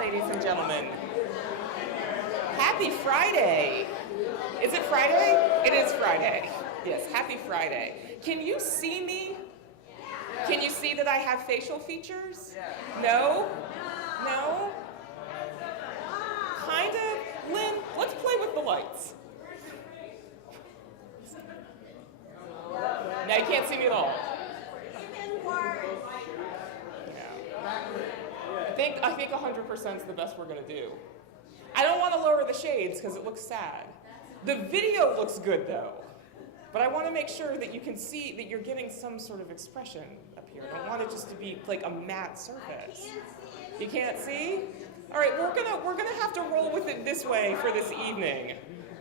ladies and gentlemen. Happy Friday. Is it Friday? It is Friday. Yes, happy Friday. Can you see me? Can you see that I have facial features? No? No? Kind of? Lynn, let's play with the lights. Now you can't see me at all. I think 100% is the best we're going to do. I don't want to lower the shades because it looks sad. The video looks good though, but I want to make sure that you can see that you're getting some sort of expression up here. I don't want it just to be like a matte surface. You can't see? All right, we're gonna have to roll with it this way for this evening,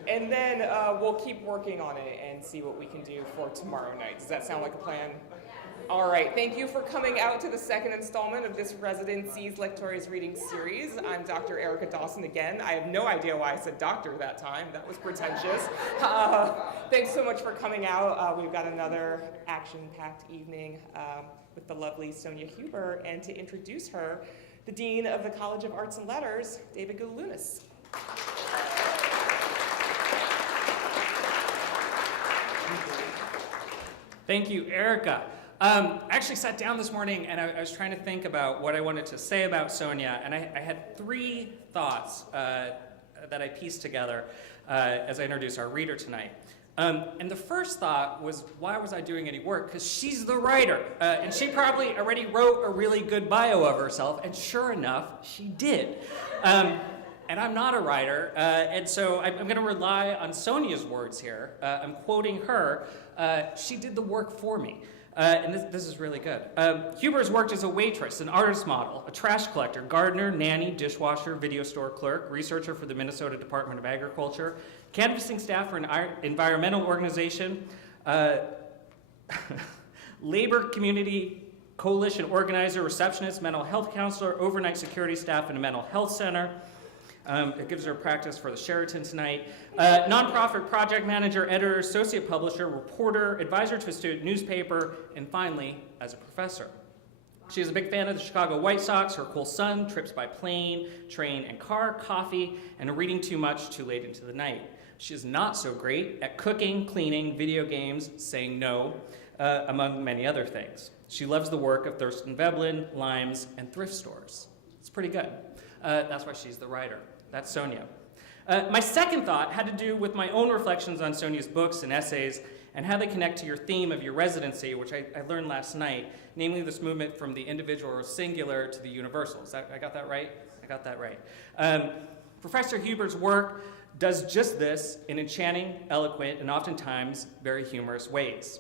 and then we'll keep working on it and see what we can do for tomorrow night. Does that sound like a plan? All right, thank you for coming out to the second installment of this Residency's Lectores reading series. I'm Dr. Erica Dawson again. I have no idea why I said doctor that time. That was pretentious. Thanks so much for coming out. We've got another action-packed evening with the lovely Sonya Huber, and to introduce her, the Dean of the College of Arts and Letters, David Gudelunas. Thank you, Erica. I actually sat down this morning and I was trying to think about what I wanted to say about Sonya, and I had three thoughts that I pieced together as I introduced our reader tonight. And the first thought was, why was I doing any work? Because she's the writer, and she probably already wrote a really good bio of herself, and sure enough, she did. And I'm not a writer, and so I'm going to rely on Sonya's words here. I'm quoting her. She did the work for me. And this is really good. Huber's worked as a waitress, an artist model, a trash collector, gardener, nanny, dishwasher, video store clerk, researcher for the Minnesota Department of Agriculture, canvassing staff for an environmental organization, labor community coalition organizer, receptionist, mental health counselor, overnight security staff in a mental health center. It gives her practice for the Sheraton tonight. Nonprofit project manager, editor, associate publisher, reporter, advisor to a student newspaper, and finally, as a professor. She is a big fan of the Chicago White Sox, her cool son, trips by plane, train, and car, coffee, and reading too much too late into the night. She is not so great at cooking, cleaning, video games, saying no, among many other things. She loves the work of Thurston Veblen, Limes, and thrift stores. It's pretty good. That's why she's the writer. That's Sonya. My second thought had to do with my own reflections on Sonya's books and essays and how they connect to your theme of your residency, which I learned last night, namely this movement from the individual or singular to the universal. I got that right? I got that right. Professor Huber's work does just this in enchanting, eloquent, and oftentimes very humorous ways.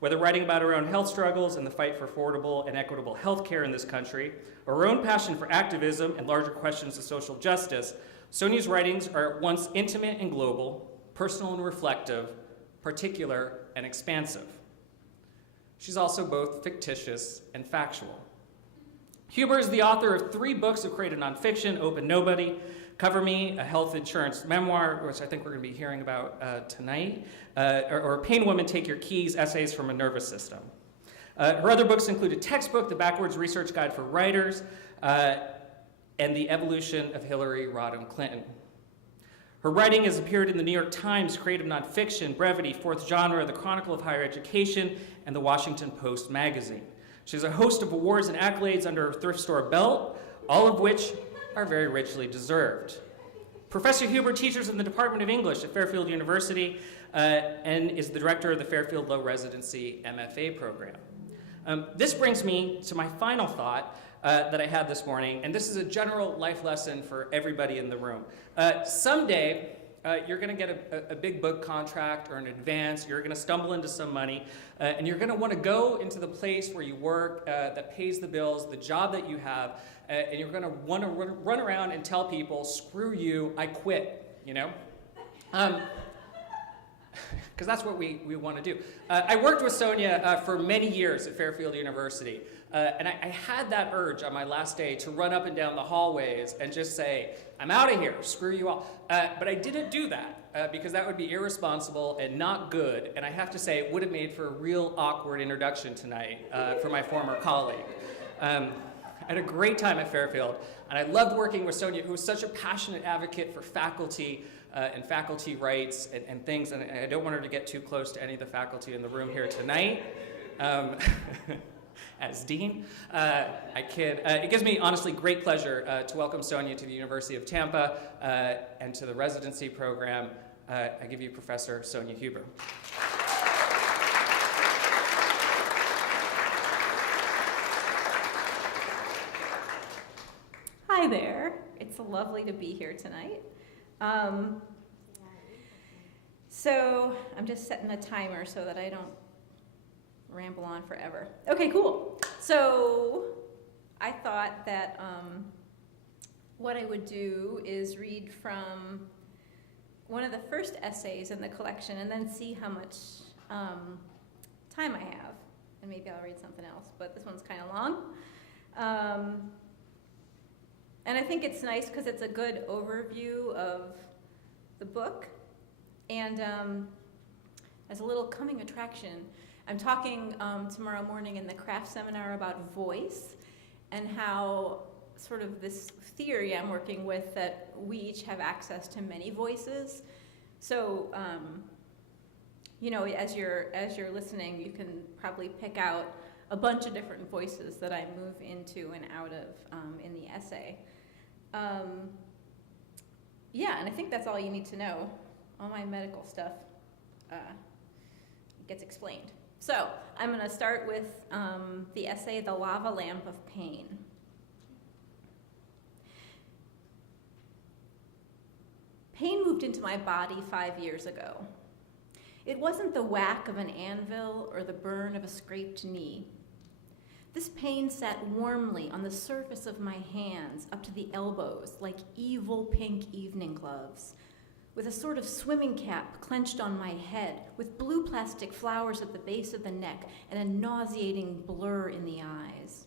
Whether writing about her own health struggles and the fight for affordable and equitable health care in this country, or her own passion for activism and larger questions of social justice, Sonya's writings are at once intimate and global, personal and reflective, particular and expansive. She's also both fictitious and factual. Huber is the author of 3 books of creative nonfiction: Opa Nobody, Cover Me, a Health Insurance Memoir, which I think we're going to be hearing about tonight, or Pain Woman, Take Your Keys, Essays from a Nervous System. Her other books include a textbook, The Backwards Research Guide for Writers, and The Evolution of Hillary Rodham Clinton. Her writing has appeared in the New York Times, Creative Nonfiction, Brevity, Fourth Genre, The Chronicle of Higher Education, and The Washington Post magazine. She has a host of awards and accolades under her thrift store belt, all of which are very richly deserved. Professor Huber teaches in the Department of English at Fairfield University and is the director of the Fairfield Low-Residency MFA program. This brings me to my final thought that I had this morning, and this is a general life lesson for everybody in the room. Someday, you're going to get a big book contract or an advance, you're going to stumble into some money, and you're going to want to go into the place where you work that pays the bills, the job that you have, and you're going to want to run around and tell people, screw you, I quit, you know? Because that's what we want to do. I worked with Sonya for many years at Fairfield University, and I had that urge on my last day to run up and down the hallways and just say, I'm out of here, screw you all. But I didn't do that because that would be irresponsible and not good, and I have to say it would have made for a real awkward introduction tonight for my former colleague. I had a great time at Fairfield, and I loved working with Sonya, who was such a passionate advocate for faculty and faculty rights and things, and I don't want her to get too close to any of the faculty in the room here tonight. As dean, I kid. It gives me, honestly, great pleasure to welcome Sonya to the University of Tampa and to the residency program. I give you Professor Sonya Huber. Hi there. It's lovely to be here tonight. So I'm just setting a timer so that I don't ramble on forever. Okay, cool. So I thought that what I would do is read from one of the first essays in the collection and then see how much time I have. And maybe I'll read something else, but this one's kind of long. And I think it's nice because it's a good overview of the book. And as a little coming attraction, I'm talking tomorrow morning in the craft seminar about voice and how sort of this theory I'm working with that we each have access to many voices. So, you know, as you're listening, you can probably pick out a bunch of different voices that I move into and out of in the essay. Yeah, and I think that's all you need to know. All my medical stuff gets explained. So I'm going to start with the essay, The Lava Lamp of Pain. Pain moved into my body 5 years ago. It wasn't the whack of an anvil or the burn of a scraped knee. This pain sat warmly on the surface of my hands up to the elbows like evil pink evening gloves, with a sort of swimming cap clenched on my head, with blue plastic flowers at the base of the neck and a nauseating blur in the eyes.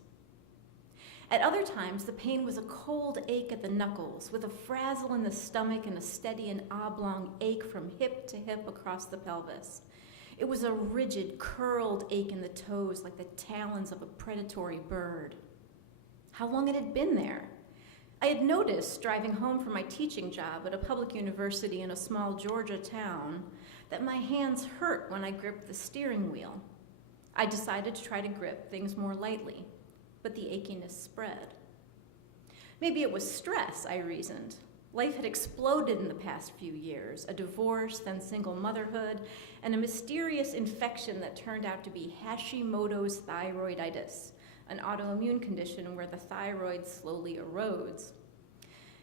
At other times, the pain was a cold ache at the knuckles, with a frazzle in the stomach and a steady and oblong ache from hip to hip across the pelvis. It was a rigid, curled ache in the toes like the talons of a predatory bird. How long it had been there? I had noticed, driving home from my teaching job at a public university in a small Georgia town, that my hands hurt when I gripped the steering wheel. I decided to try to grip things more lightly, but the achiness spread. Maybe it was stress, I reasoned. Life had exploded in the past few years, a divorce, then single motherhood, and a mysterious infection that turned out to be Hashimoto's thyroiditis, an autoimmune condition where the thyroid slowly erodes.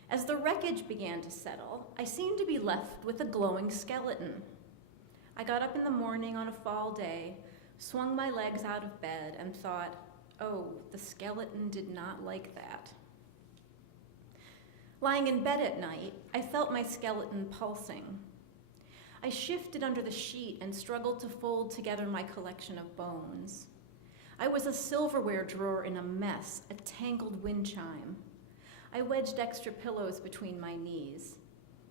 As the wreckage began to settle, I seemed to be left with a glowing skeleton. I got up in the morning on a fall day, swung my legs out of bed, and thought, oh, the skeleton did not like that. Lying in bed at night, I felt my skeleton pulsing. I shifted under the sheet and struggled to fold together my collection of bones. I was a silverware drawer in a mess, a tangled wind chime. I wedged extra pillows between my knees.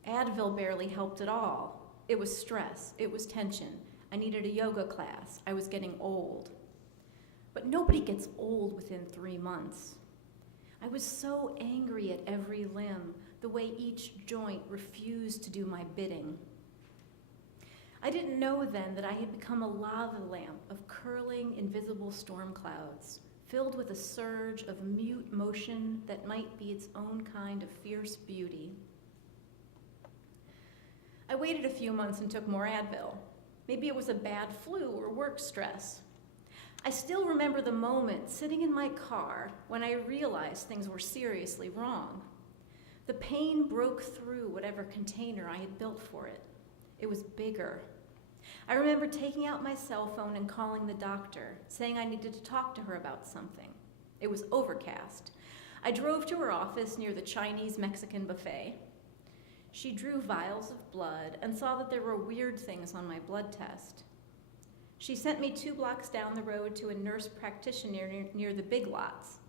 Advil barely helped at all. It was stress. It was tension. I needed a yoga class. I was getting old. But nobody gets old within 3 months. I was so angry at every limb, the way each joint refused to do my bidding. I didn't know then that I had become a lava lamp of curling, invisible storm clouds, filled with a surge of mute motion that might be its own kind of fierce beauty. I waited a few months and took more Advil. Maybe it was a bad flu or work stress. I still remember the moment sitting in my car when I realized things were seriously wrong. The pain broke through whatever container I had built for it. It was bigger. I remember taking out my cell phone and calling the doctor, saying I needed to talk to her about something. It was overcast. I drove to her office near the Chinese-Mexican buffet. She drew vials of blood and saw that there were weird things on my blood test. She sent me 2 blocks down the road to a nurse practitioner near the Big Lots,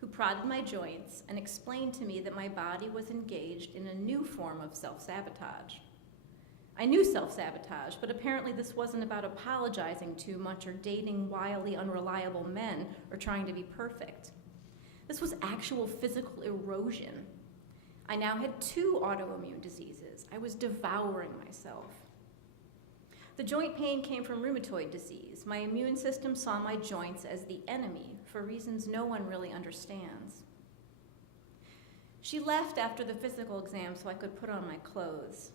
who prodded my joints and explained to me that my body was engaged in a new form of self-sabotage. I knew self-sabotage, but apparently this wasn't about apologizing too much or dating wildly unreliable men or trying to be perfect. This was actual physical erosion. I now had 2 autoimmune diseases. I was devouring myself. The joint pain came from rheumatoid disease. My immune system saw my joints as the enemy for reasons no one really understands. She left after the physical exam so I could put on my clothes.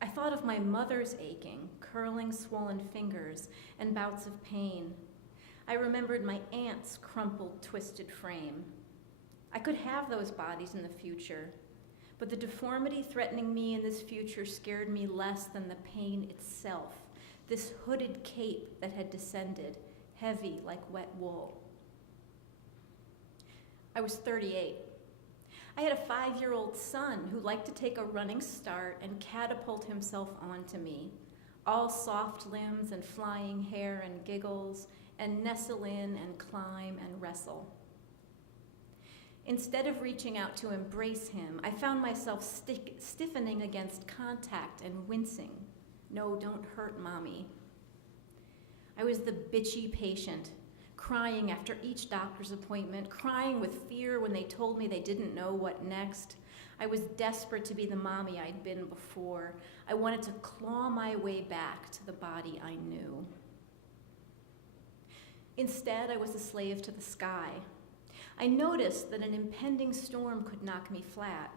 I thought of my mother's aching, curling, swollen fingers, and bouts of pain. I remembered my aunt's crumpled, twisted frame. I could have those bodies in the future, but the deformity threatening me in this future scared me less than the pain itself, this hooded cape that had descended, heavy like wet wool. I was 38. I had a 5-year-old son who liked to take a running start and catapult himself onto me, all soft limbs and flying hair and giggles, and nestle in and climb and wrestle. Instead of reaching out to embrace him, I found myself stiffening against contact and wincing. No, don't hurt mommy. I was the bitchy patient, crying after each doctor's appointment, crying with fear when they told me they didn't know what next. I was desperate to be the mommy I'd been before. I wanted to claw my way back to the body I knew. Instead, I was a slave to the sky. I noticed that an impending storm could knock me flat.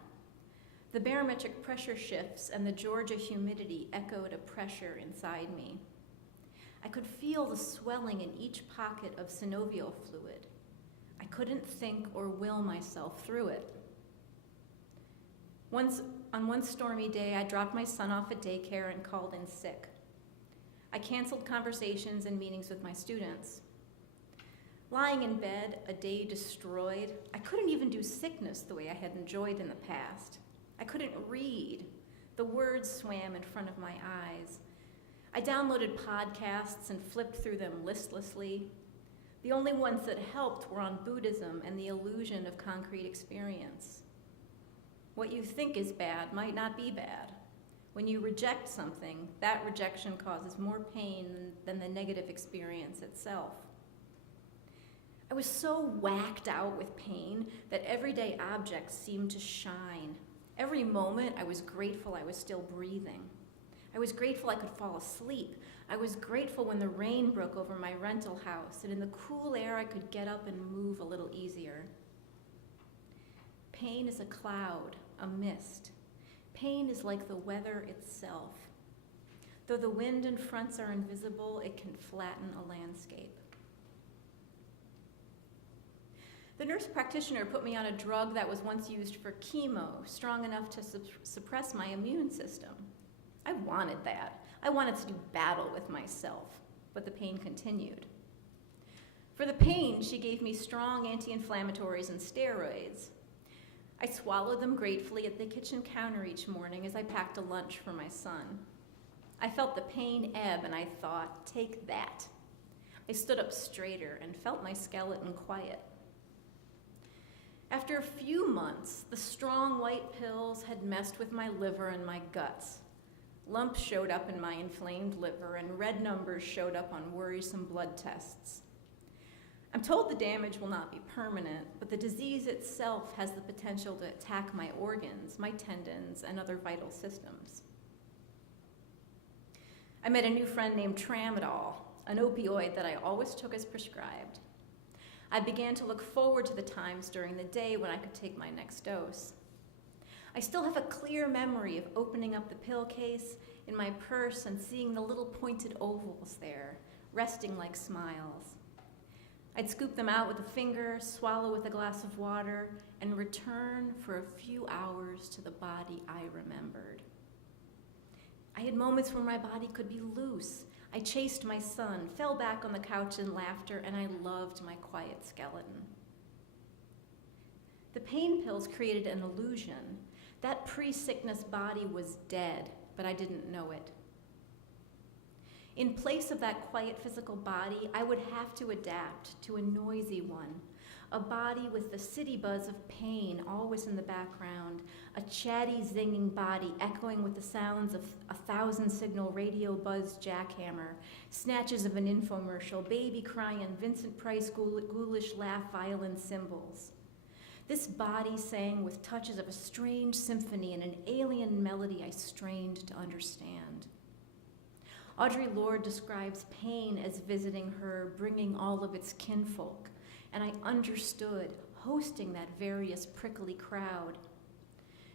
The barometric pressure shifts and the Georgia humidity echoed a pressure inside me. I could feel the swelling in each pocket of synovial fluid. I couldn't think or will myself through it. On one stormy day, I dropped my son off at daycare and called in sick. I canceled conversations and meetings with my students. Lying in bed, a day destroyed, I couldn't even do sickness the way I had enjoyed in the past. I couldn't read. The words swam in front of my eyes. I downloaded podcasts and flipped through them listlessly. The only ones that helped were on Buddhism and the illusion of concrete experience. What you think is bad might not be bad. When you reject something, that rejection causes more pain than the negative experience itself. I was so whacked out with pain that everyday objects seemed to shine. Every moment, I was grateful I was still breathing. I was grateful I could fall asleep. I was grateful when the rain broke over my rental house, and in the cool air, I could get up and move a little easier. Pain is a cloud, a mist. Pain is like the weather itself. Though the wind and fronts are invisible, it can flatten a landscape. The nurse practitioner put me on a drug that was once used for chemo, strong enough to suppress my immune system. I wanted that. I wanted to do battle with myself, but the pain continued. For the pain, she gave me strong anti-inflammatories and steroids. I swallowed them gratefully at the kitchen counter each morning as I packed a lunch for my son. I felt the pain ebb and I thought, take that. I stood up straighter and felt my skeleton quiet. After a few months, the strong white pills had messed with my liver and my guts. Lumps showed up in my inflamed liver, and red numbers showed up on worrisome blood tests. I'm told the damage will not be permanent, but the disease itself has the potential to attack my organs, my tendons, and other vital systems. I met a new friend named Tramadol, an opioid that I always took as prescribed. I began to look forward to the times during the day when I could take my next dose. I still have a clear memory of opening up the pill case in my purse and seeing the little pointed ovals there, resting like smiles. I'd scoop them out with a finger, swallow with a glass of water, and return for a few hours to the body I remembered. I had moments where my body could be loose. I chased my son, fell back on the couch in laughter, and I loved my quiet skeleton. The pain pills created an illusion. That pre-sickness body was dead, but I didn't know it. In place of that quiet physical body, I would have to adapt to a noisy one, a body with the city buzz of pain always in the background, a chatty, zinging body echoing with the sounds of 1,000-signal radio buzz jackhammer, snatches of an infomercial, baby crying, Vincent Price ghoulish laugh violin cymbals. This body sang with touches of a strange symphony and an alien melody I strained to understand. Audre Lorde describes pain as visiting her, bringing all of its kinfolk, and I understood, hosting that various prickly crowd.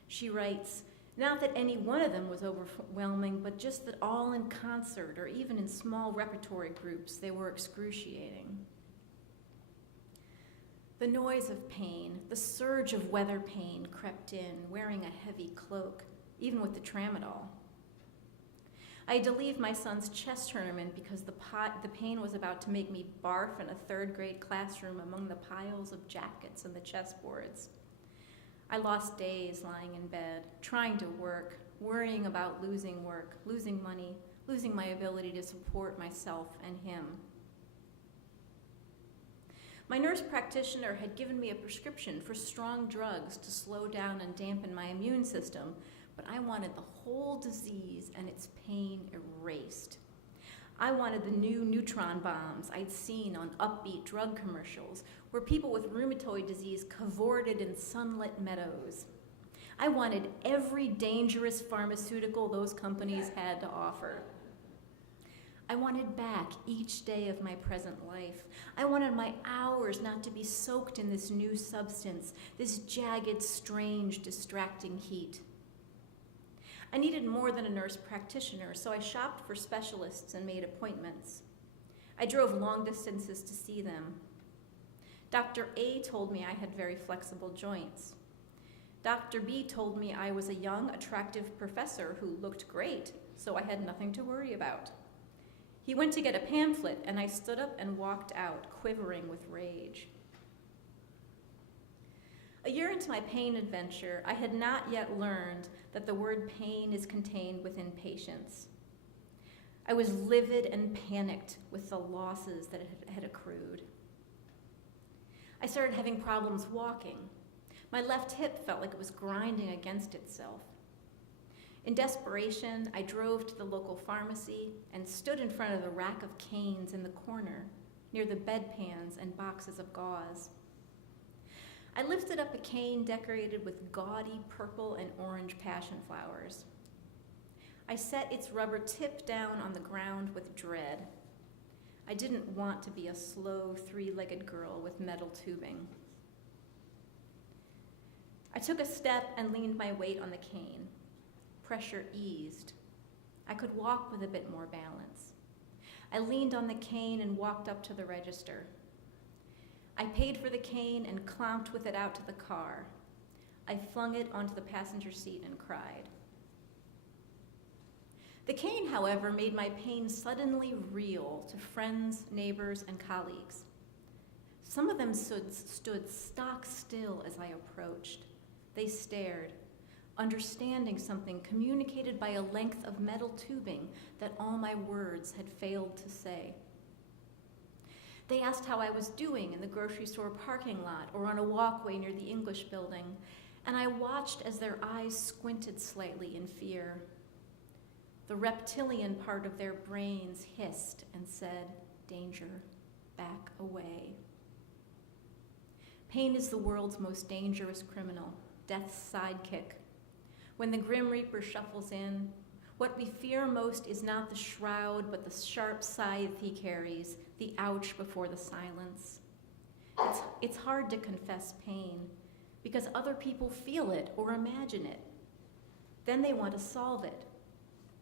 She writes, not that any one of them was overwhelming, but just that all in concert or even in small repertory groups, they were excruciating. The noise of pain, the surge of weather pain crept in, wearing a heavy cloak, even with the tramadol. I had to leave my son's chess tournament because the pain was about to make me barf in a third-grade classroom among the piles of jackets and the chessboards. I lost days lying in bed, trying to work, worrying about losing work, losing money, losing my ability to support myself and him. My nurse practitioner had given me a prescription for strong drugs to slow down and dampen my immune system, but I wanted the whole disease and its pain erased. I wanted the new neutron bombs I'd seen on upbeat drug commercials, where people with rheumatoid disease cavorted in sunlit meadows. I wanted every dangerous pharmaceutical those companies had to offer. I wanted back each day of my present life. I wanted my hours not to be soaked in this new substance, this jagged, strange, distracting heat. I needed more than a nurse practitioner, so I shopped for specialists and made appointments. I drove long distances to see them. Dr. A told me I had very flexible joints. Dr. B told me I was a young, attractive professor who looked great, so I had nothing to worry about. He went to get a pamphlet, and I stood up and walked out, quivering with rage. A year into my pain adventure, I had not yet learned that the word pain is contained within patience. I was livid and panicked with the losses that had accrued. I started having problems walking. My left hip felt like it was grinding against itself. In desperation, I drove to the local pharmacy and stood in front of the rack of canes in the corner, near the bedpans and boxes of gauze. I lifted up a cane decorated with gaudy purple and orange passion flowers. I set its rubber tip down on the ground with dread. I didn't want to be a slow, three-legged girl with metal tubing. I took a step and leaned my weight on the cane. Pressure eased. I could walk with a bit more balance. I leaned on the cane and walked up to the register. I paid for the cane and clomped with it out to the car. I flung it onto the passenger seat and cried. The cane, however, made my pain suddenly real to friends, neighbors, and colleagues. Some of them stood stock still as I approached. They stared, understanding something communicated by a length of metal tubing that all my words had failed to say. They asked how I was doing in the grocery store parking lot or on a walkway near the English building, and I watched as their eyes squinted slightly in fear. The reptilian part of their brains hissed and said, "Danger, back away." Pain is the world's most dangerous criminal, death's sidekick. When the Grim Reaper shuffles in, what we fear most is not the shroud, but the sharp scythe he carries, the ouch before the silence. It's hard to confess pain because other people feel it or imagine it. Then they want to solve it.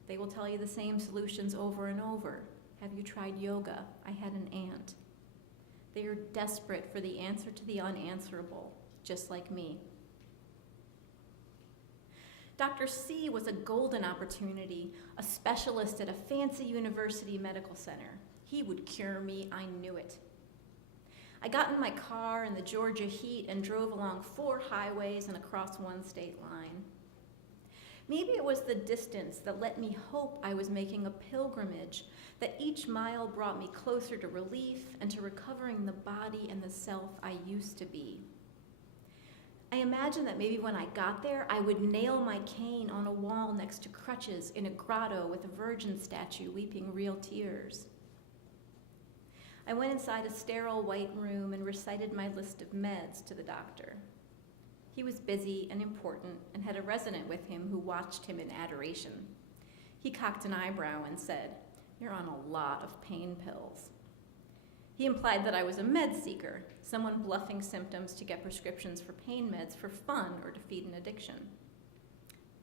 They will tell you the same solutions over and over. Have you tried yoga? I had an aunt. They are desperate for the answer to the unanswerable, just like me. Dr. C was a golden opportunity, a specialist at a fancy university medical center. He would cure me, I knew it. I got in my car in the Georgia heat and drove along 4 highways and across 1 state line. Maybe it was the distance that let me hope I was making a pilgrimage, that each mile brought me closer to relief and to recovering the body and the self I used to be. I imagined that maybe when I got there, I would nail my cane on a wall next to crutches in a grotto with a virgin statue weeping real tears. I went inside a sterile white room and recited my list of meds to the doctor. He was busy and important and had a resident with him who watched him in adoration. He cocked an eyebrow and said, "You're on a lot of pain pills." He implied that I was a med seeker, someone bluffing symptoms to get prescriptions for pain meds for fun or to feed an addiction.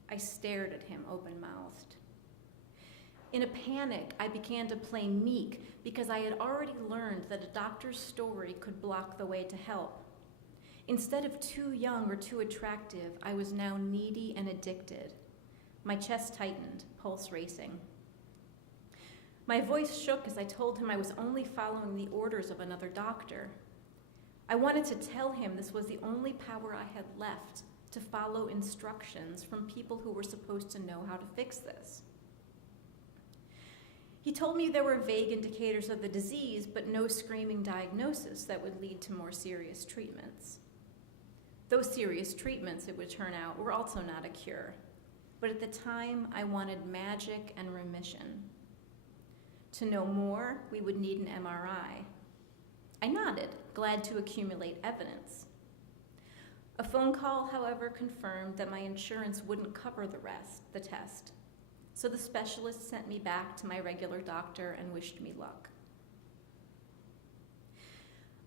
I stared at him open-mouthed. In a panic, I began to play meek because I had already learned that a doctor's story could block the way to help. Instead of too young or too attractive, I was now needy and addicted. My chest tightened, pulse racing. My voice shook as I told him I was only following the orders of another doctor. I wanted to tell him this was the only power I had left, to follow instructions from people who were supposed to know how to fix this. He told me there were vague indicators of the disease, but no screaming diagnosis that would lead to more serious treatments. Those serious treatments, it would turn out, were also not a cure. But at the time, I wanted magic and remission. To know more, we would need an MRI. I nodded, glad to accumulate evidence. A phone call, however, confirmed that my insurance wouldn't cover the test. So the specialist sent me back to my regular doctor and wished me luck.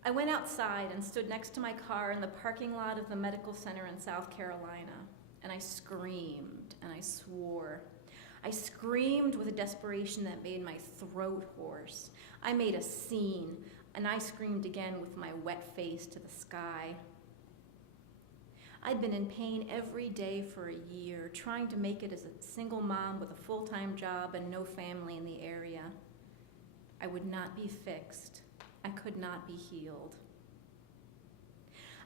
I went outside and stood next to my car in the parking lot of the medical center in South Carolina, and I screamed and I swore. I screamed with a desperation that made my throat hoarse. I made a scene, and I screamed again with my wet face to the sky. I'd been in pain every day for a year, trying to make it as a single mom with a full-time job and no family in the area. I would not be fixed. I could not be healed.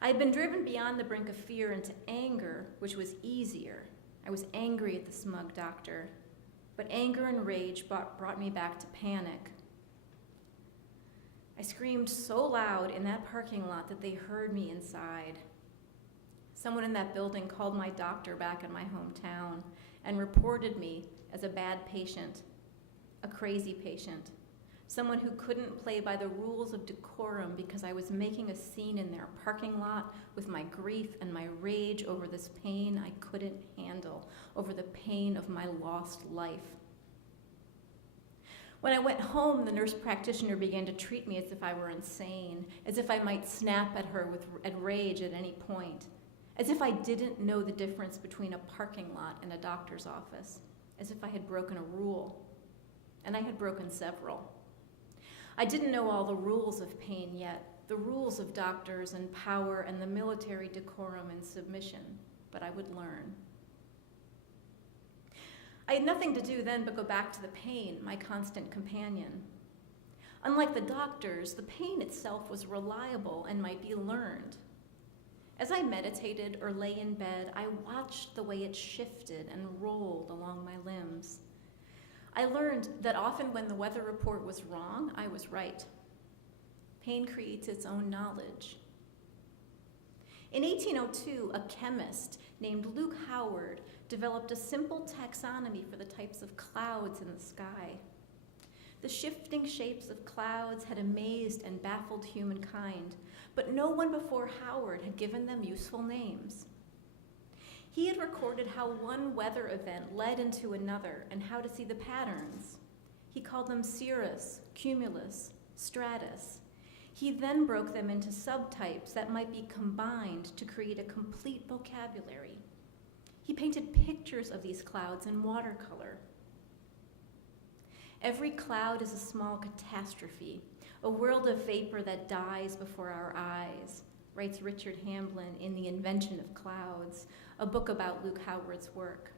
I had been driven beyond the brink of fear into anger, which was easier. I was angry at the smug doctor, but anger and rage brought me back to panic. I screamed so loud in that parking lot that they heard me inside. Someone in that building called my doctor back in my hometown and reported me as a bad patient, a crazy patient, someone who couldn't play by the rules of decorum because I was making a scene in their parking lot with my grief and my rage over this pain I couldn't handle, over the pain of my lost life. When I went home, the nurse practitioner began to treat me as if I were insane, as if I might snap at her at rage at any point, as if I didn't know the difference between a parking lot and a doctor's office, as if I had broken a rule, and I had broken several. I didn't know all the rules of pain yet, the rules of doctors and power and the military decorum and submission, but I would learn. I had nothing to do then but go back to the pain, my constant companion. Unlike the doctors, the pain itself was reliable and might be learned. As I meditated or lay in bed, I watched the way it shifted and rolled along my limbs. I learned that often when the weather report was wrong, I was right. Pain creates its own knowledge. In 1802, a chemist named Luke Howard developed a simple taxonomy for the types of clouds in the sky. The shifting shapes of clouds had amazed and baffled humankind, but no one before Howard had given them useful names. He had recorded how one weather event led into another and how to see the patterns. He called them cirrus, cumulus, stratus. He then broke them into subtypes that might be combined to create a complete vocabulary. He painted pictures of these clouds in watercolor. Every cloud is a small catastrophe, a world of vapor that dies before our eyes, writes Richard Hamblin in The Invention of Clouds, a book about Luke Howard's work.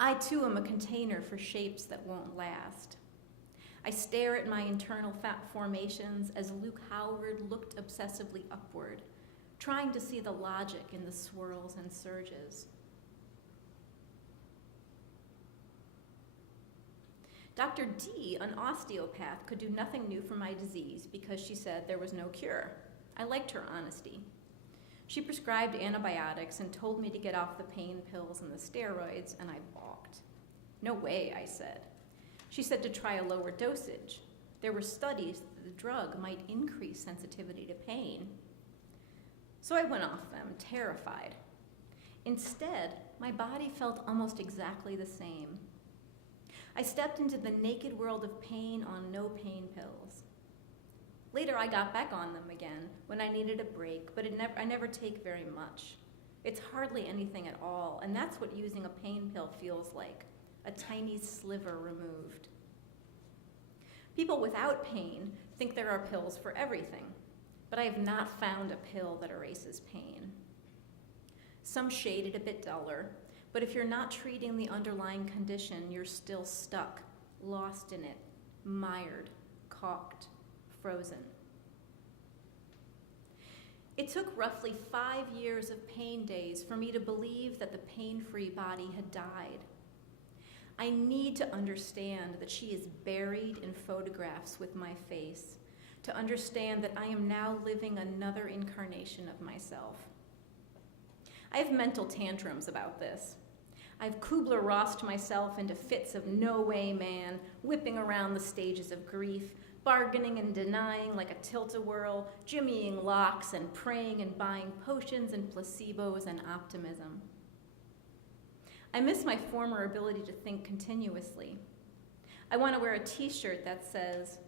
I too am a container for shapes that won't last. I stare at my internal formations as Luke Howard looked obsessively upward, trying to see the logic in the swirls and surges. Dr. D, an osteopath, could do nothing new for my disease because she said there was no cure. I liked her honesty. She prescribed antibiotics and told me to get off the pain pills and the steroids, and I balked. No way, I said. She said to try a lower dosage. There were studies that the drug might increase sensitivity to pain. So I went off them, terrified. Instead, my body felt almost exactly the same. I stepped into the naked world of pain on no pain pills. Later, I got back on them again when I needed a break, but I never take very much. It's hardly anything at all, and that's what using a pain pill feels like, a tiny sliver removed. People without pain think there are pills for everything, but I have not found a pill that erases pain. Some shade it a bit duller, but if you're not treating the underlying condition, you're still stuck, lost in it, mired, caulked, frozen. It took roughly 5 years of pain days for me to believe that the pain-free body had died. I need to understand that she is buried in photographs with my face, to understand that I am now living another incarnation of myself. I have mental tantrums about this. I've Kubler-Rossed myself into fits of no way man, whipping around the stages of grief, bargaining and denying like a tilt-a-whirl, jimmying locks and praying and buying potions and placebos and optimism. I miss my former ability to think continuously. I want to wear a t-shirt that says,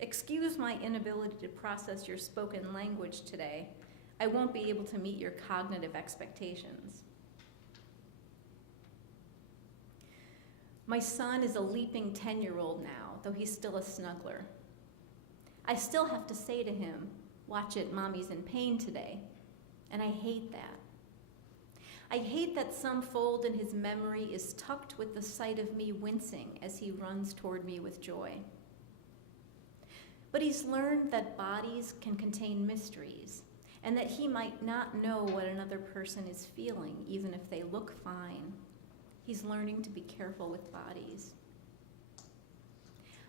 "Excuse my inability to process your spoken language today. I won't be able to meet your cognitive expectations." My son is a leaping 10-year-old now, though he's still a snuggler. I still have to say to him, "Watch it, Mommy's in pain today." And I hate that. I hate that some fold in his memory is tucked with the sight of me wincing as he runs toward me with joy. But he's learned that bodies can contain mysteries, and that he might not know what another person is feeling, even if they look fine. He's learning to be careful with bodies.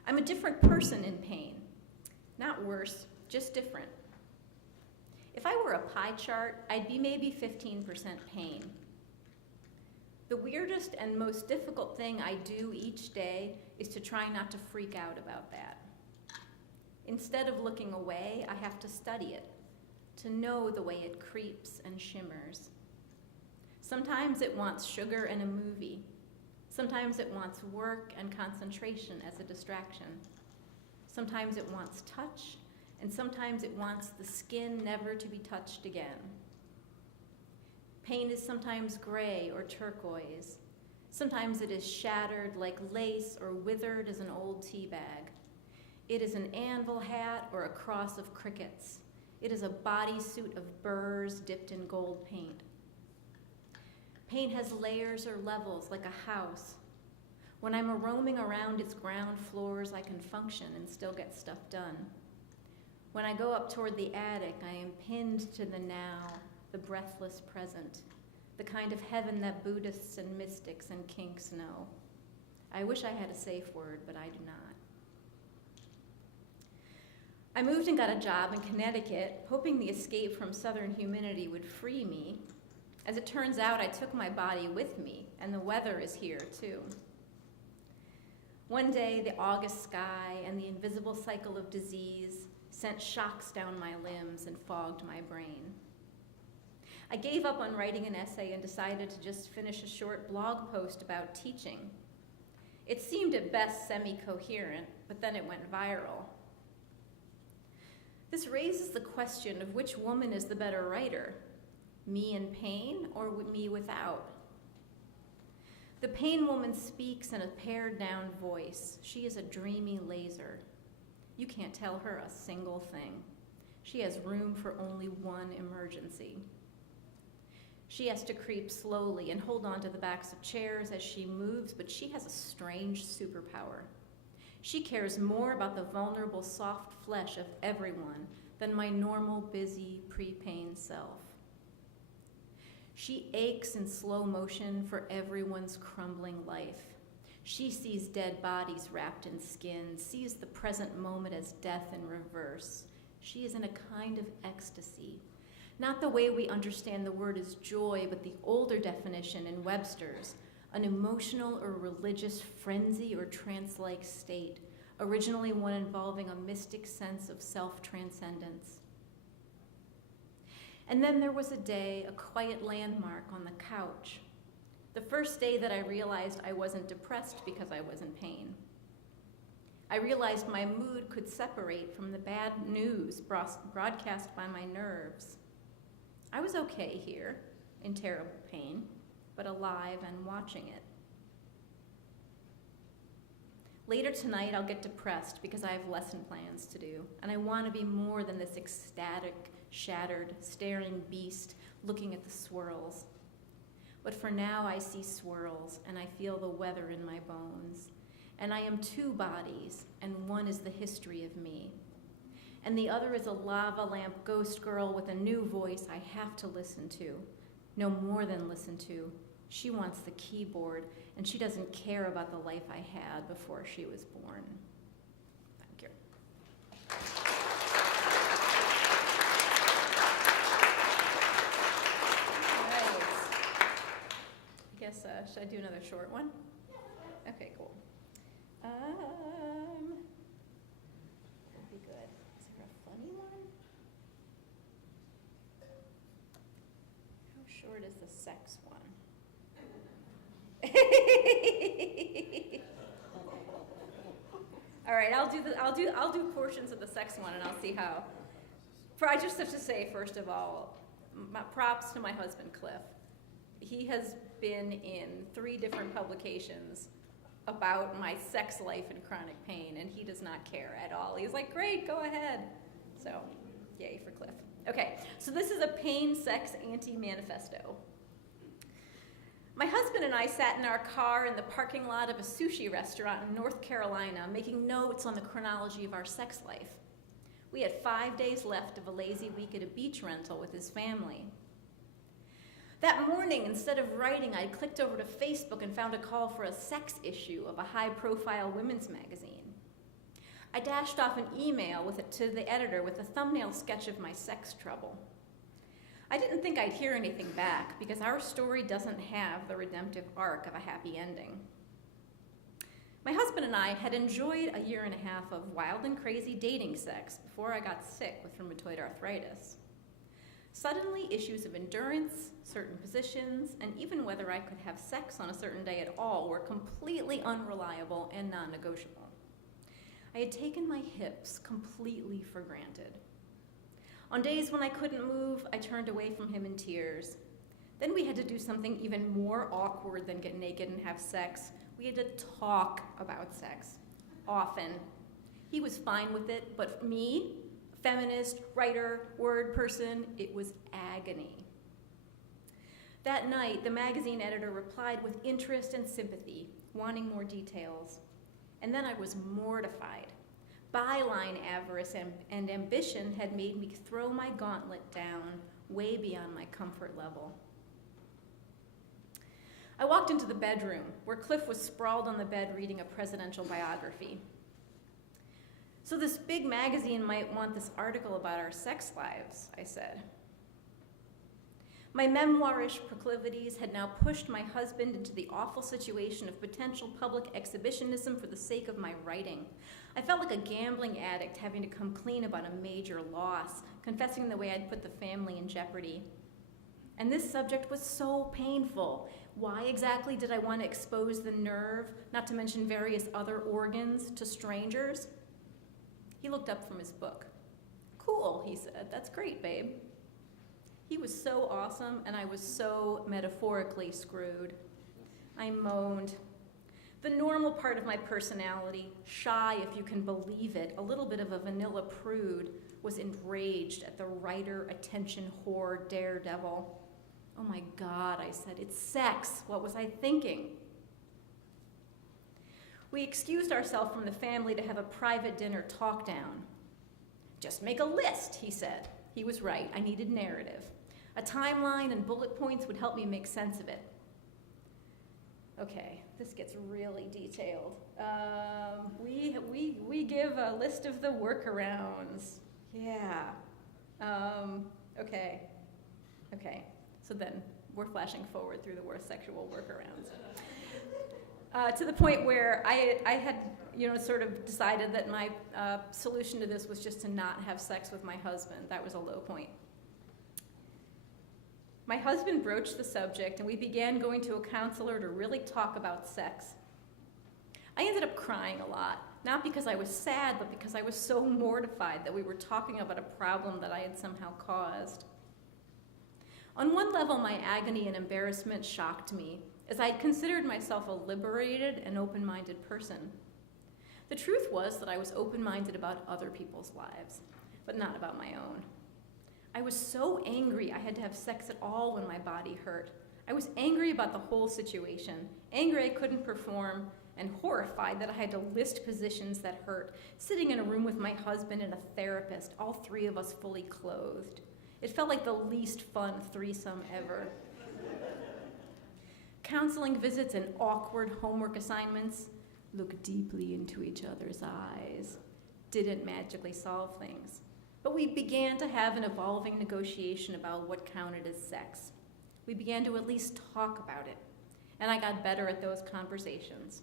I'm a different person in pain. Not worse, just different. If I were a pie chart, I'd be maybe 15% pain. The weirdest and most difficult thing I do each day is to try not to freak out about that. Instead of looking away, I have to study it, to know the way it creeps and shimmers. Sometimes it wants sugar and a movie. Sometimes it wants work and concentration as a distraction. Sometimes it wants touch, and sometimes it wants the skin never to be touched again. Pain is sometimes gray or turquoise. Sometimes it is shattered like lace or withered as an old tea bag. It is an anvil hat or a cross of crickets. It is a bodysuit of burrs dipped in gold paint. Pain has layers or levels like a house. When I'm roaming around its ground floors, I can function and still get stuff done. When I go up toward the attic, I am pinned to the now, the breathless present, the kind of heaven that Buddhists and mystics and kinks know. I wish I had a safe word, but I do not. I moved and got a job in Connecticut, hoping the escape from southern humidity would free me. As it turns out, I took my body with me, and the weather is here too. One day, the August sky and the invisible cycle of disease sent shocks down my limbs and fogged my brain. I gave up on writing an essay and decided to just finish a short blog post about teaching. It seemed at best semi-coherent, but then it went viral. This raises the question of which woman is the better writer, me in pain or me without? The pain woman speaks in a pared-down voice. She is a dreamy laser. You can't tell her a single thing. She has room for only one emergency. She has to creep slowly and hold on to the backs of chairs as she moves, but she has a strange superpower. She cares more about the vulnerable, soft flesh of everyone than my normal, busy, pre-pain self. She aches in slow motion for everyone's crumbling life. She sees dead bodies wrapped in skin, sees the present moment as death in reverse. She is in a kind of ecstasy. Not the way we understand the word as joy, but the older definition in Webster's, an emotional or religious frenzy or trance-like state, originally one involving a mystic sense of self-transcendence. And then there was a day, a quiet landmark on the couch. The first day that I realized I wasn't depressed because I was in pain. I realized my mood could separate from the bad news broadcast by my nerves. I was okay here, in terrible pain, but alive and watching it. Later tonight, I'll get depressed because I have lesson plans to do, and I want to be more than this ecstatic, shattered, staring beast looking at the swirls. But for now, I see swirls, and I feel the weather in my bones. And I am two bodies, and one is the history of me. And the other is a lava lamp ghost girl with a new voice I have to listen to. No more than listen to. She wants the keyboard, and she doesn't care about the life I had before she was born. Thank you. All right. I guess, should I do another short one? Okay, cool. That'd be good. Is there a funny one? How short is the sex one? All right, I'll do portions of the sex one, and I'll see how. I just have to say, first of all, my props to my husband, Cliff. He has been in 3 different publications about my sex life and chronic pain, and he does not care at all. He's like, great, go ahead. So, yay for Cliff. Okay, so this is a pain sex Anti Manifesto. My husband and I sat in our car in the parking lot of a sushi restaurant in North Carolina, making notes on the chronology of our sex life. We had 5 days left of a lazy week at a beach rental with his family. That morning, instead of writing, I clicked over to Facebook and found a call for a sex issue of a high-profile women's magazine. I dashed off an email to the editor with a thumbnail sketch of my sex trouble. I didn't think I'd hear anything back because our story doesn't have the redemptive arc of a happy ending. My husband and I had enjoyed a 1.5 years of wild and crazy dating sex before I got sick with rheumatoid arthritis. Suddenly, issues of endurance, certain positions, and even whether I could have sex on a certain day at all were completely unreliable and non-negotiable. I had taken my hips completely for granted. On days when I couldn't move, I turned away from him in tears. Then we had to do something even more awkward than get naked and have sex. We had to talk about sex, often. He was fine with it, but for me, feminist, writer, word person, it was agony. That night, the magazine editor replied with interest and sympathy, wanting more details. And then I was mortified. Byline avarice and ambition had made me throw my gauntlet down, way beyond my comfort level. I walked into the bedroom, where Cliff was sprawled on the bed reading a presidential biography. So this big magazine might want this article about our sex lives, I said. My memoirish proclivities had now pushed my husband into the awful situation of potential public exhibitionism for the sake of my writing. I felt like a gambling addict having to come clean about a major loss, confessing the way I'd put the family in jeopardy. And this subject was so painful. Why exactly did I want to expose the nerve, not to mention various other organs, to strangers? He looked up from his book. Cool, he said. That's great, babe. He was so awesome, and I was so metaphorically screwed. I moaned. The normal part of my personality, shy if you can believe it, a little bit of a vanilla prude, was enraged at the writer, attention whore, daredevil. Oh my God, I said, it's sex. What was I thinking? We excused ourselves from the family to have a private dinner talk down. Just make a list, he said. He was right, I needed narrative. A timeline and bullet points would help me make sense of it. Okay, this gets really detailed. We give a list of the workarounds. Yeah. Okay. So then we're flashing forward through the worst sexual workarounds. To the point where I had, sort of decided that my solution to this was just to not have sex with my husband. That was a low point. My husband broached the subject, and we began going to a counselor to really talk about sex. I ended up crying a lot, not because I was sad, but because I was so mortified that we were talking about a problem that I had somehow caused. On one level, my agony and embarrassment shocked me, as I had considered myself a liberated and open-minded person. The truth was that I was open-minded about other people's lives, but not about my own. I was so angry I had to have sex at all when my body hurt. I was angry about the whole situation, angry I couldn't perform, and horrified that I had to list positions that hurt, sitting in a room with my husband and a therapist, all three of us fully clothed. It felt like the least fun threesome ever. Counseling visits and awkward homework assignments, look deeply into each other's eyes, didn't magically solve things. But we began to have an evolving negotiation about what counted as sex. We began to at least talk about it, and I got better at those conversations.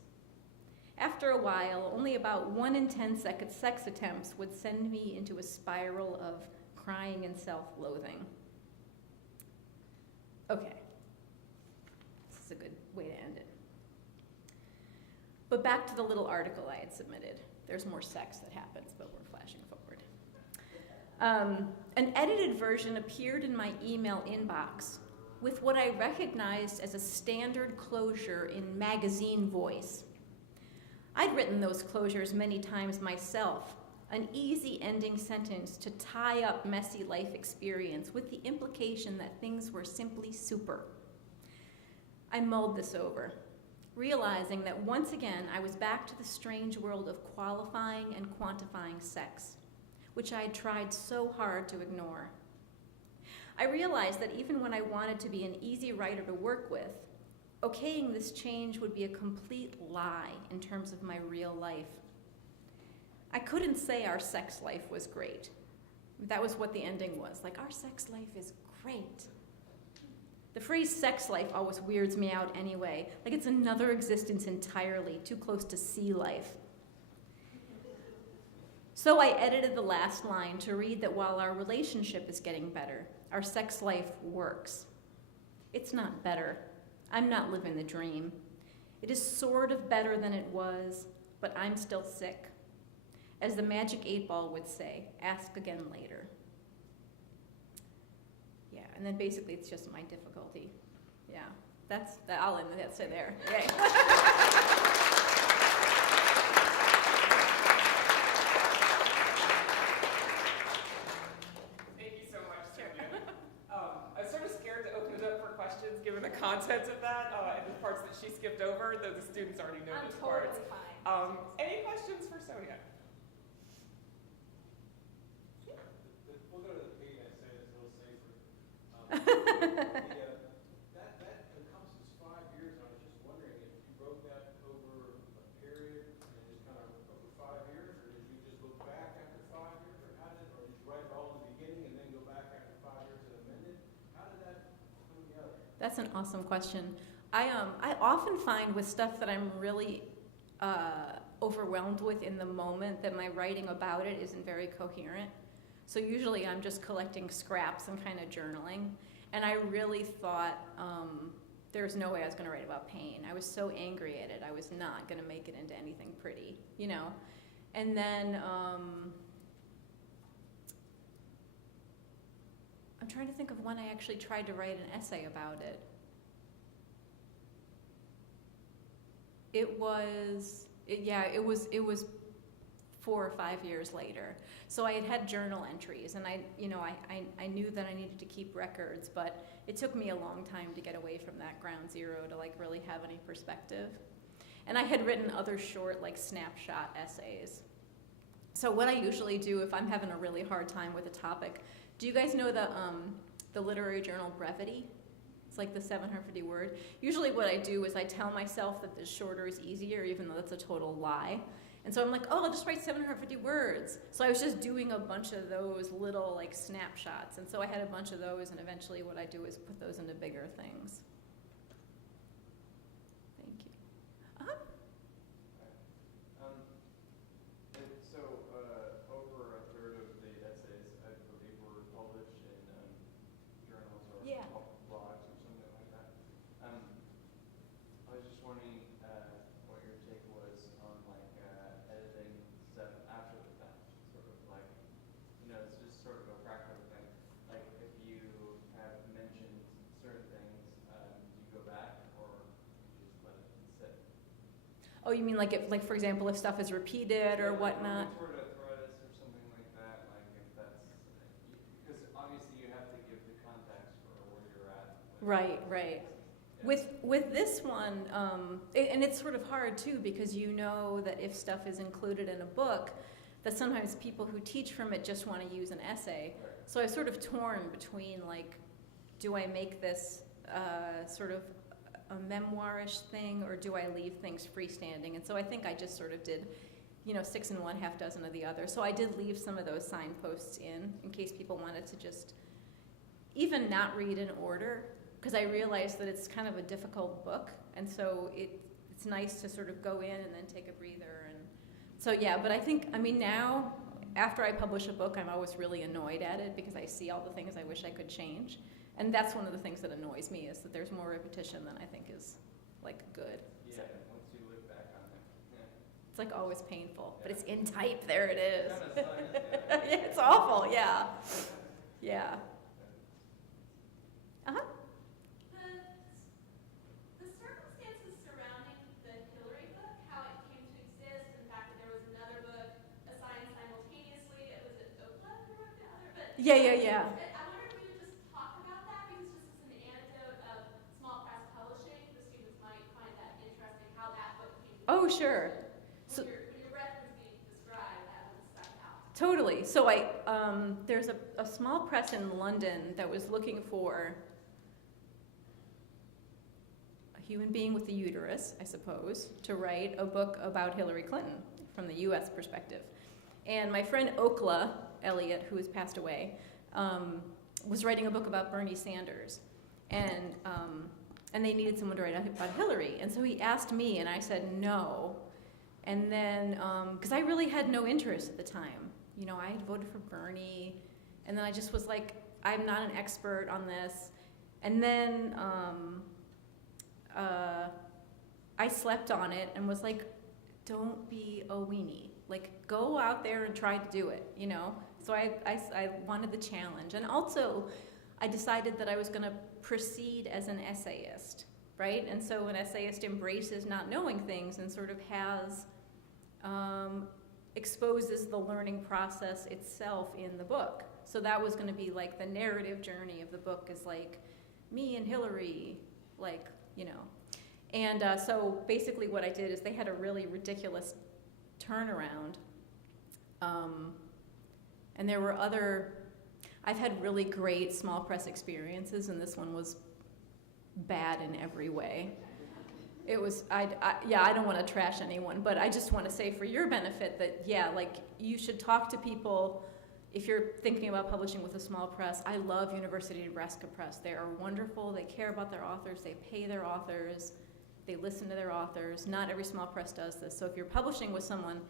After a while, only about 1 in 10 sex attempts would send me into a spiral of crying and self-loathing. Okay, this is a good way to end it. But back to the little article I had submitted. There's more sex that happens, but we're flashing forward. An edited version appeared in my email inbox with what I recognized as a standard closure in magazine voice. I'd written those closures many times myself, an easy ending sentence to tie up messy life experience with the implication that things were simply super. I mulled this over, realizing that once again I was back to the strange world of qualifying and quantifying sex, which I had tried so hard to ignore. I realized that even when I wanted to be an easy writer to work with, okaying this change would be a complete lie in terms of my real life. I couldn't say our sex life was great. That was what the ending was, like, our sex life is great. The phrase sex life always weirds me out anyway, like it's another existence entirely, too close to sea life. So I edited the last line to read that while our relationship is getting better, our sex life works. It's not better. I'm not living the dream. It is sort of better than it was, but I'm still sick. As the Magic 8 Ball would say, ask again later. Yeah, and then basically it's just my difficulty. Yeah, I'll end that, say there. Yay. Thank you so much, Sonya. I was sort of scared to open it up for questions given the contents of that and the parts that she skipped over, though the students already know those parts. I'm totally fine. Any questions for Sonya? We'll go to the page and say it's a little safer. That encompasses 5 years. I was just wondering if you wrote that over a period and just kind of over 5 years, or did you just look back after 5 years, or did you write it all in the beginning and then go back after 5 years and amend it? How did that come together? That's an awesome question. I often find with stuff that I'm really overwhelmed with in the moment that my writing about it isn't very coherent. So usually I'm just collecting scraps and kind of journaling. And I really thought there was no way I was going to write about pain. I was so angry at it. I was not going to make it into anything pretty, you know. And then I'm trying to think of when I actually tried to write an essay about it. It was 4 or 5 years later. So I had journal entries, and I knew that I needed to keep records, but it took me a long time to get away from that ground zero to like really have any perspective. And I had written other short like snapshot essays. So what I usually do if I'm having a really hard time with a topic, do you guys know the literary journal Brevity? It's like the 750 word. Usually what I do is I tell myself that the shorter is easier, even though that's a total lie. And so I'm like, oh, I'll just write 750 words. So I was just doing a bunch of those little like snapshots. And so I had a bunch of those, and eventually what I do is put those into bigger things. Thank you. Uh-huh. So over a third of the essays, I believe, were published in journals or Yeah. blog sort of a practical thing. Like if you have mentioned certain things, do you go back or you just let it sit? Oh, you mean like if, like for example, if stuff is repeated or whatnot? Toward arthritis or something like that, like if that's, because obviously you have to give the context for where you're at. Right, right. With this one, and it's sort of hard too, because you know that if stuff is included in a book, that sometimes people who teach from it just want to use an essay. Right. So I was sort of torn between like, do I make this sort of a memoirish thing, or do I leave things freestanding? And so I think I just sort of did, 6 in one, half dozen of the other. So I did leave some of those signposts in case people wanted to just even not read in order, because I realized that it's kind of a difficult book, and so it's nice to sort of go in and then take a breather. And so yeah, but I think, now, after I publish a book, I'm always really annoyed at it because I see all the things I wish I could change. And that's one of the things that annoys me, is that there's more repetition than I think is like good. Yeah, So once you look back on it. Yeah. it's like always painful, but it's in type, there it is. Kinda sucks, yeah. Yeah, it's awful, yeah. Yeah. Uh-huh. The circumstances surrounding the Hillary book, how it came to exist, and the fact that there was another book assigned simultaneously, it was Opa who wrote the other, but Yeah. I wonder if we would just talk about that, because just as an anecdote of small press publishing, the students might find that interesting, how that book came to Oh, fruition. sure. So When your reference being described, that would stuck out. totally. So there's a small press in London that was looking for a human being with a uterus, I suppose, to write a book about Hillary Clinton from the U.S. perspective. And my friend Okla Elliott, who has passed away, was writing a book about Bernie Sanders, and they needed someone to write about Hillary. And so he asked me, and I said no. And then, because I really had no interest at the time. I had voted for Bernie, and then I just was like, I'm not an expert on this. And then I slept on it and was like, don't be a weenie. Like, go out there and try to do it, So I wanted the challenge. And also, I decided that I was going to proceed as an essayist, right? And so an essayist embraces not knowing things and sort of exposes the learning process itself in the book. So that was going to be like the narrative journey of the book, is like me and Hillary, And so basically what I did is they had a really ridiculous turnaround. And there were I've had really great small press experiences, and this one was bad in every way. It was, I don't want to trash anyone, but I just want to say for your benefit that, you should talk to people if you're thinking about publishing with a small press. I love University of Nebraska Press. They are wonderful. They care about their authors. They pay their authors. They listen to their authors. Not every small press does this. So if you're publishing with someone,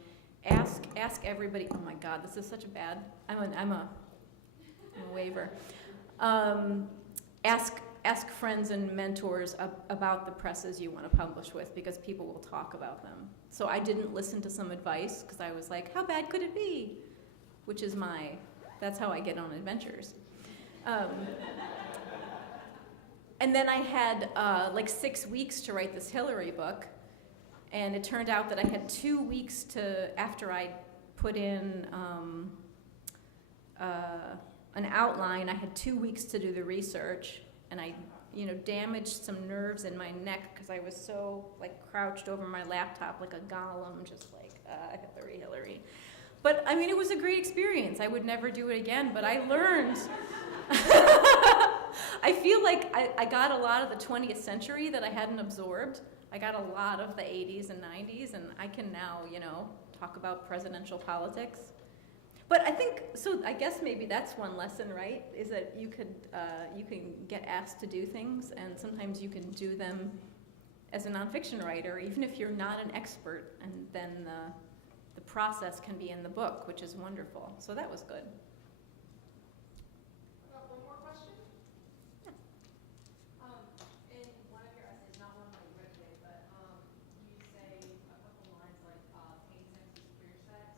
ask everybody. Oh my God, this is such a bad. I'm a waiver. Ask friends and mentors about the presses you want to publish with, because people will talk about them. So I didn't listen to some advice because I was like, how bad could it be? Which is that's how I get on adventures. And then I had 6 weeks to write this Hillary book, and it turned out that I had 2 weeks after I put in an outline, I had 2 weeks to do the research, and I damaged some nerves in my neck because I was so crouched over my laptop like a golem, just Hillary. But it was a great experience. I would never do it again, but I learned. I feel like I got a lot of the 20th century that I hadn't absorbed. I got a lot of the 80s and 90s, and I can now, talk about presidential politics. But I guess maybe that's one lesson, right? Is that you can get asked to do things, and sometimes you can do them as a nonfiction writer, even if you're not an expert, and then the process can be in the book, which is wonderful. So that was good. One more question? Yeah. In one of your essays, not one that you read today, but you say a couple lines like pain sex is queer sex,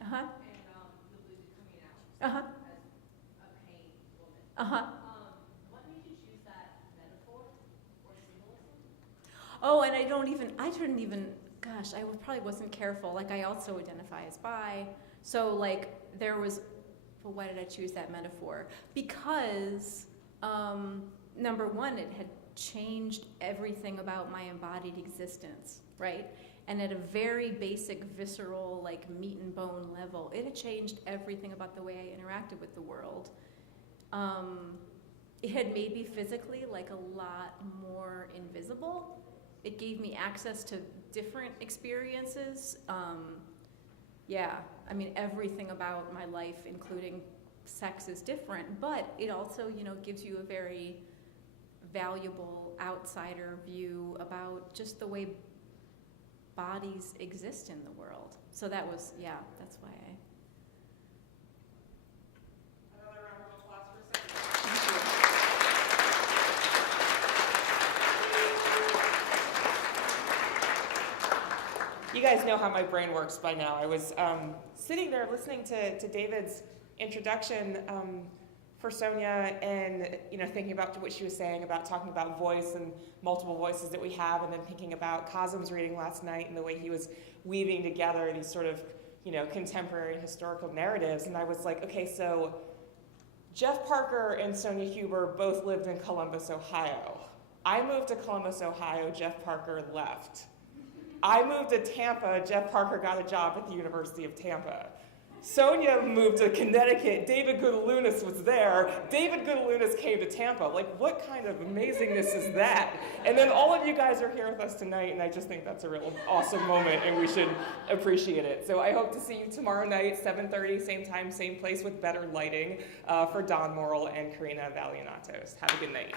Uh-huh. and you allude to coming out Uh-huh. as Uh-huh. What made you choose that metaphor or symbolism? Oh, and I shouldn't even, gosh, I probably wasn't careful. Like, I also identify as bi. So, like, well, why did I choose that metaphor? Because, number one, it had changed everything about my embodied existence, right? And at a very basic, visceral, like, meat and bone level, it had changed everything about the way I interacted with the world. It had made me physically, like, a lot more invisible. It gave me access to different experiences. Yeah, I mean, everything about my life, including sex, is different, but it also, gives you a very valuable outsider view about just the way bodies exist in the world. So that's why I... Another round of applause for Sonya. You guys know how my brain works by now. I was sitting there listening to David's introduction for Sonya, and thinking about what she was saying about talking about voice and multiple voices that we have, and then thinking about Kazem's reading last night and the way he was weaving together these sort of contemporary and historical narratives. And I was like, okay, so Jeff Parker and Sonya Huber both lived in Columbus, Ohio. I moved to Columbus, Ohio. Jeff Parker left. I moved to Tampa. Jeff Parker got a job at the University of Tampa. Sonya moved to Connecticut. David Gudelunas was there. David Gudelunas came to Tampa. Like, what kind of amazingness is that? And then all of you guys are here with us tonight, and I just think that's a real awesome moment, and we should appreciate it. So I hope to see you tomorrow night, 7:30, same time, same place, with better lighting, for Don Morrill and Karina Valianatos. Have a good night.